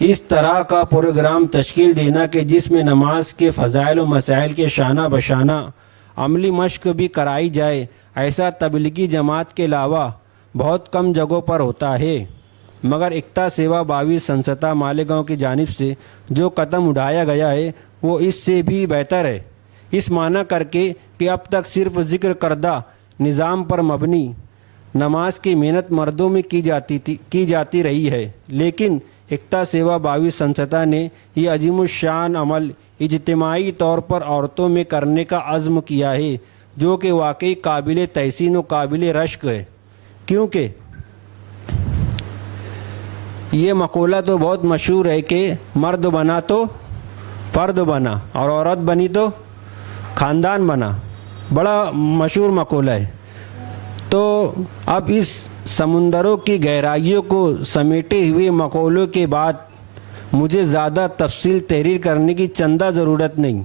اس طرح کا پروگرام تشکیل دینا کہ جس میں نماز کے فضائل و مسائل کے شانہ بشانہ عملی مشق بھی کرائی جائے، ایسا تبلیغی جماعت کے علاوہ بہت کم جگہوں پر ہوتا ہے۔ مگر اکتا سیوا 22 سنستھا مالیگاؤں کی جانب سے جو قدم اٹھایا گیا ہے وہ اس سے بھی بہتر ہے، اس معنی کر کے کہ اب تک صرف ذکر کردہ نظام پر مبنی نماز کی محنت مردوں میں کی جاتی رہی ہے، لیکن اکتا سیوا 22 سنستھا نے یہ عظیم الشان عمل اجتماعی طور پر عورتوں میں کرنے کا عزم کیا ہے، جو کہ واقعی قابل تحسین و قابل رشک ہے، کیونکہ یہ مقولہ تو بہت مشہور ہے کہ مرد بنا تو فرد بنا اور عورت بنی تو خاندان بنا، بڑا مشہور مقولہ ہے۔ تو اب اس سمندروں کی گہرائیوں کو سمیٹے ہوئے مقولوں کے بعد مجھے زیادہ تفصیل تحریر کرنے کی چندہ ضرورت نہیں۔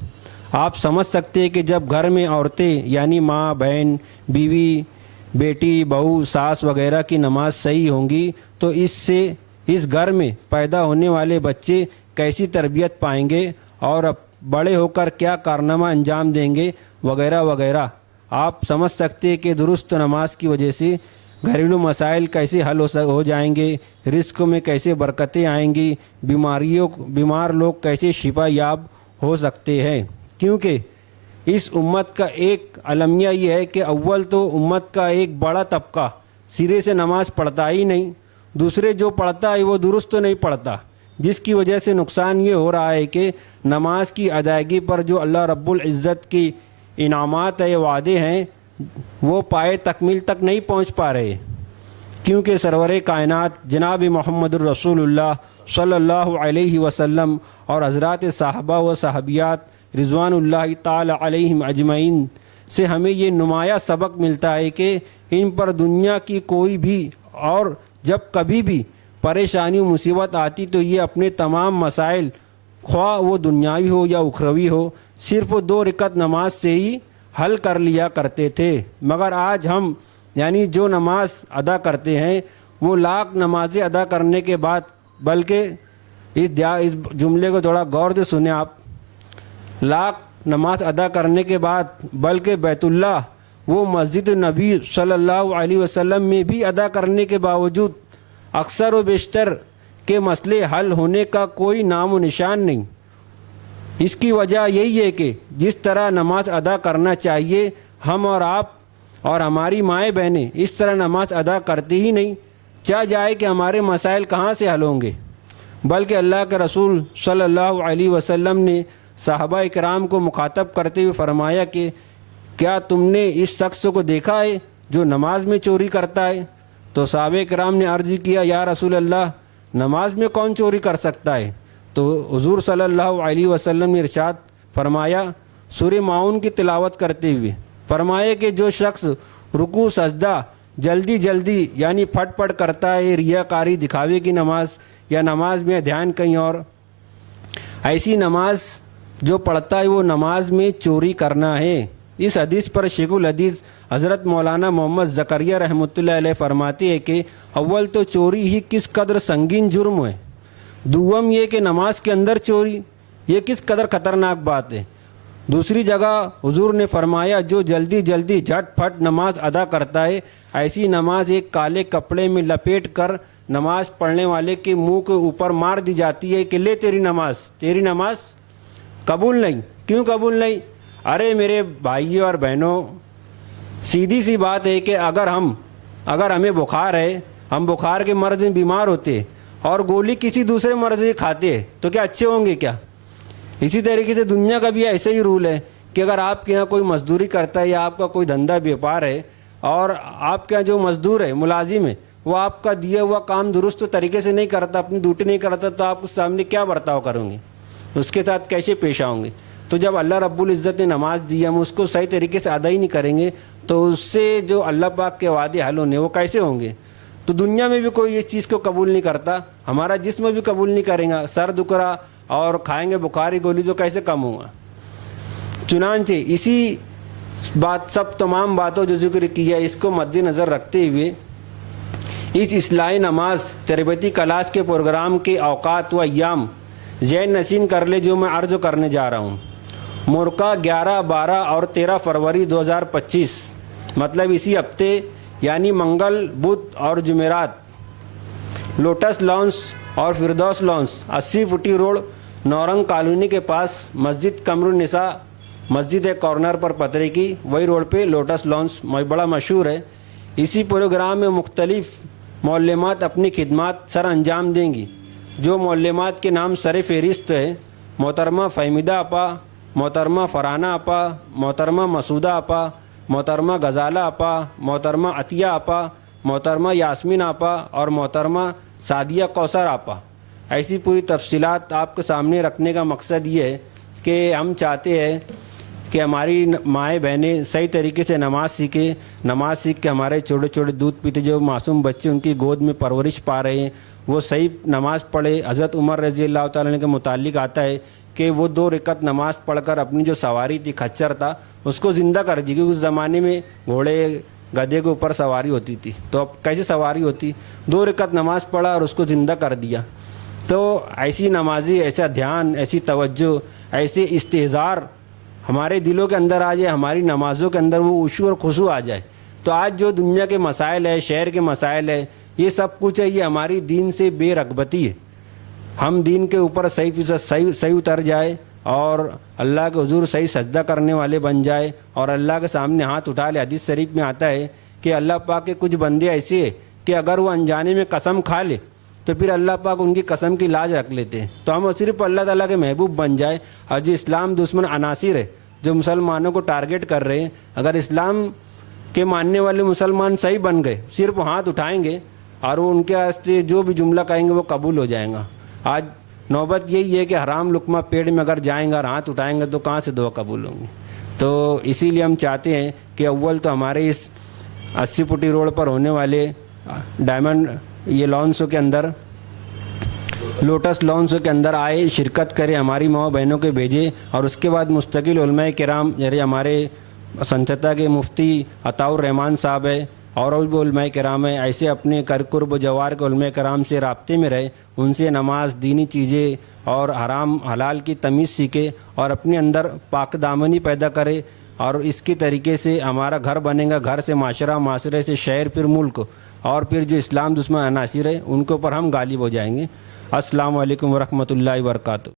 آپ سمجھ سکتے ہیں کہ جب گھر میں عورتیں یعنی ماں، بہن، بیوی، بیٹی، بہو، ساس وغیرہ کی نماز صحیح ہوں گی تو اس سے اس گھر میں پیدا ہونے والے بچے کیسی تربیت پائیں گے اور اب بڑے ہو کر کیا کارنامہ انجام دیں گے وغیرہ وغیرہ۔ آپ سمجھ سکتے ہیں کہ درست نماز کی وجہ سے گھریلو مسائل کیسے حل ہو جائیں گے، رزق میں کیسے برکتیں آئیں گی، بیمار لوگ کیسے شفا یاب ہو سکتے ہیں۔ کیونکہ اس امت کا ایک المیہ یہ ہے کہ اول تو امت کا ایک بڑا طبقہ سرے سے نماز پڑھتا ہی نہیں، دوسرے جو پڑھتا ہے وہ درست نہیں پڑھتا، جس کی وجہ سے نقصان یہ ہو رہا ہے کہ نماز کی ادائیگی پر جو اللہ رب العزت کی انعامات ہے، وعدے ہیں، وہ پائے تکمیل تک نہیں پہنچ پا رہے، کیونکہ سرور کائنات جناب محمد الرسول اللہ صلی اللہ علیہ وسلم اور حضرات صحابہ و صحابیات رضوان اللہ تعالی علیہم اجمعین سے ہمیں یہ نمایاں سبق ملتا ہے کہ ان پر دنیا کی کوئی بھی اور جب کبھی بھی پریشانی و مصیبت آتی تو یہ اپنے تمام مسائل خواہ وہ دنیاوی ہو یا اخروی ہو صرف 2 رکعت نماز سے ہی حل کر لیا کرتے تھے۔ مگر آج ہم یعنی جو نماز ادا کرتے ہیں وہ لاکھ نمازیں ادا کرنے کے بعد، بلکہ اس جملے کو تھوڑا غور سے سنیں آپ، لاکھ نماز ادا کرنے کے بعد بلکہ بیت اللہ وہ مسجد نبی صلی اللہ علیہ وسلم میں بھی ادا کرنے کے باوجود اکثر و بیشتر کے مسئلے حل ہونے کا کوئی نام و نشان نہیں۔ اس کی وجہ یہی ہے کہ جس طرح نماز ادا کرنا چاہیے ہم اور آپ اور ہماری مائیں بہنیں اس طرح نماز ادا کرتی ہی نہیں، چاہ جائے کہ ہمارے مسائل کہاں سے حل ہوں گے۔ بلکہ اللہ کے رسول صلی اللہ علیہ وسلم نے صحابہ اکرام کو مخاطب کرتے ہوئے فرمایا کہ کیا تم نے اس شخص کو دیکھا ہے جو نماز میں چوری کرتا ہے؟ تو صحابہ اکرام نے عرض کیا یا رسول اللہ، نماز میں کون چوری کر سکتا ہے؟ تو حضور صلی اللہ علیہ وسلم نے ارشاد فرمایا سورہ ماؤن کی تلاوت کرتے ہوئے فرمایا کہ جو شخص رکوع سجدہ جلدی یعنی پھٹ پھٹ کرتا ہے، ریاکاری دکھاوے کی نماز یا نماز میں دھیان کہیں اور، ایسی نماز جو پڑھتا ہے وہ نماز میں چوری کرنا ہے۔ اس حدیث پر شیخ الحدیث حضرت مولانا محمد زکریا رحمۃ اللہ علیہ فرماتے ہیں کہ اول تو چوری ہی کس قدر سنگین جرم ہے، دوم یہ کہ نماز کے اندر چوری یہ کس قدر خطرناک بات ہے۔ دوسری جگہ حضور نے فرمایا جو جلدی جھٹ پھٹ نماز ادا کرتا ہے ایسی نماز ایک کالے کپڑے میں لپیٹ کر نماز پڑھنے والے کے منہ کے اوپر مار دی جاتی ہے کہ لے تیری نماز قبول نہیں۔ کیوں قبول نہیں؟ ارے میرے بھائیوں اور بہنوں، سیدھی سی بات ہے کہ اگر ہمیں بخار ہے، ہم بخار کے مرض میں بیمار ہوتے اور گولی کسی دوسرے مرض میں کھاتے ہیں تو کیا اچھے ہوں گے کیا؟ اسی طریقے سے دنیا کا بھی ایسے ہی رول ہے کہ اگر آپ کے یہاں کوئی مزدوری کرتا ہے یا آپ کا کوئی دھندا بیوپار ہے اور آپ کے یہاں جو مزدور ہے، ملازم ہے، وہ آپ کا دیا ہوا کام درست طریقے سے نہیں کرتا، اپنی ڈیوٹی نہیں کرتا، تو آپ اس سامنے کیا برتاؤ کریں گے؟ اس کے ساتھ کیسے پیش آؤں گے؟ تو جب اللہ رب العزت نے نماز دی ہم اس کو صحیح طریقے سے ادا ہی نہیں کریں گے تو اس سے جو اللہ پاک کے وعدے حل ہونے وہ کیسے ہوں گے؟ تو دنیا میں بھی کوئی اس چیز کو قبول نہیں کرتا، ہمارا جسم بھی قبول نہیں کریں گا، سر دکھرا اور کھائیں گے بخاری گولی تو کیسے کم ہوگا؟ چنانچہ اسی تمام باتوں جو ذکر کی ہے اس کو مد نظر رکھتے ہوئے اس اصلاحی نماز تربیتی کلاس کے پروگرام کے اوقات و ایام ذہن نشین کر لے جو میں عرض کرنے جا رہا ہوں۔ مرکہ 11، 12 اور 13 فروری 2025 مطلب اسی ہفتے یعنی منگل، بدھ اور جمعرات لوٹس لانس اور فردوس لانس 80 فٹی روڈ نورنگ کالونی کے پاس مسجد قمر النساء مسجد کارنر پر پترے کی وہی روڈ پہ لوٹس لانس بڑا مشہور ہے۔ اسی پروگرام میں مختلف معلمات اپنی خدمات سر انجام دیں گی۔ جو معلمات کے نام سر فہرست ہے: محترمہ فہمیدہ آپا، محترمہ فرحانہ آپا، محترمہ مسعودہ آپا، محترمہ غزالہ آپا، محترمہ عطیہ آپا، محترمہ یاسمین آپا اور محترمہ سعدیہ کوثر آپا۔ ایسی پوری تفصیلات آپ کے سامنے رکھنے کا مقصد یہ ہے کہ ہم چاہتے ہیں کہ ہماری مائیں بہنیں صحیح طریقے سے نماز سیکھیں، نماز سیکھ کے ہمارے چھوٹے چھوٹے دودھ پیتے جو معصوم بچے ان کی گود میں پرورش پا رہے ہیں وہ صحیح نماز پڑھے۔ حضرت عمر رضی اللہ تعالیٰ عنہ کے متعلق آتا ہے کہ وہ 2 رکعت نماز پڑھ کر اپنی جو سواری تھی، کھچر تھا، اس کو زندہ کر دی، کیونکہ اس زمانے میں گھوڑے گدھے کے اوپر سواری ہوتی تھی، تو اب کیسے سواری ہوتی؟ 2 رکعت نماز پڑھا اور اس کو زندہ کر دیا۔ تو ایسی نمازی، ایسا دھیان، ایسی توجہ، ایسے استحضار ہمارے دلوں کے اندر آ جائے، ہماری نمازوں کے اندر وہ خشوع اور خضوع آ جائے، تو آج جو دنیا کے مسائل ہے، شہر کے مسائل ہے، یہ سب کچھ ہے، یہ ہماری دین سے بے رغبتی ہے۔ ہم دین کے اوپر صحیح اتر جائے اور اللہ کے حضور صحیح سجدہ کرنے والے بن جائے اور اللہ کے سامنے ہاتھ اٹھا لے۔ حدیث شریف میں آتا ہے کہ اللہ پاک کے کچھ بندے ایسے ہیں کہ اگر وہ انجانے میں قسم کھا لے تو پھر اللہ پاک ان کی قسم کی لاج رکھ لیتے ہیں۔ تو ہم صرف اللہ تعالیٰ کے محبوب بن جائے، اور جو اسلام دشمن عناصر ہے جو مسلمانوں کو ٹارگٹ کر رہے ہیں، اگر اسلام کے ماننے والے مسلمان صحیح بن گئے، صرف ہاتھ اٹھائیں گے اور وہ ان کے واسطے جو بھی جملہ کہیں گے وہ قبول ہو جائیں گا۔ آج نوبت یہی ہے کہ حرام لقمہ پیٹ میں اگر جائیں گے اور ہاتھ اٹھائیں گے تو کہاں سے دعا قبول ہوں گی؟ تو اسی لیے ہم چاہتے ہیں کہ اول تو ہمارے اس 80 فٹی روڈ پر ہونے والے ڈائمنڈ یہ لانسوں کے اندر، لوٹس لانسوں کے اندر آئے، شرکت کرے، ہماری ماں بہنوں کے بھیجے، اور اس کے بعد مستقل علماء کرام جیسے ہمارے سنچتا کے مفتی عطاء الرحمان صاحب ہے اور بھی علماء کرام ہیں، ایسے اپنے قرب و جوار کے علماء کرام سے رابطے میں رہے، ان سے نماز، دینی چیزیں اور حرام حلال کی تمیز سیکھے اور اپنے اندر پاک دامنی پیدا کرے، اور اس کی طریقے سے ہمارا گھر بنے گا، گھر سے معاشرہ، معاشرے سے شہر، پھر ملک، اور پھر جو اسلام دشمن عناصر ہے ان کے اوپر ہم غالب ہو جائیں گے۔ السلام علیکم ورحمۃ اللہ وبرکاتہ۔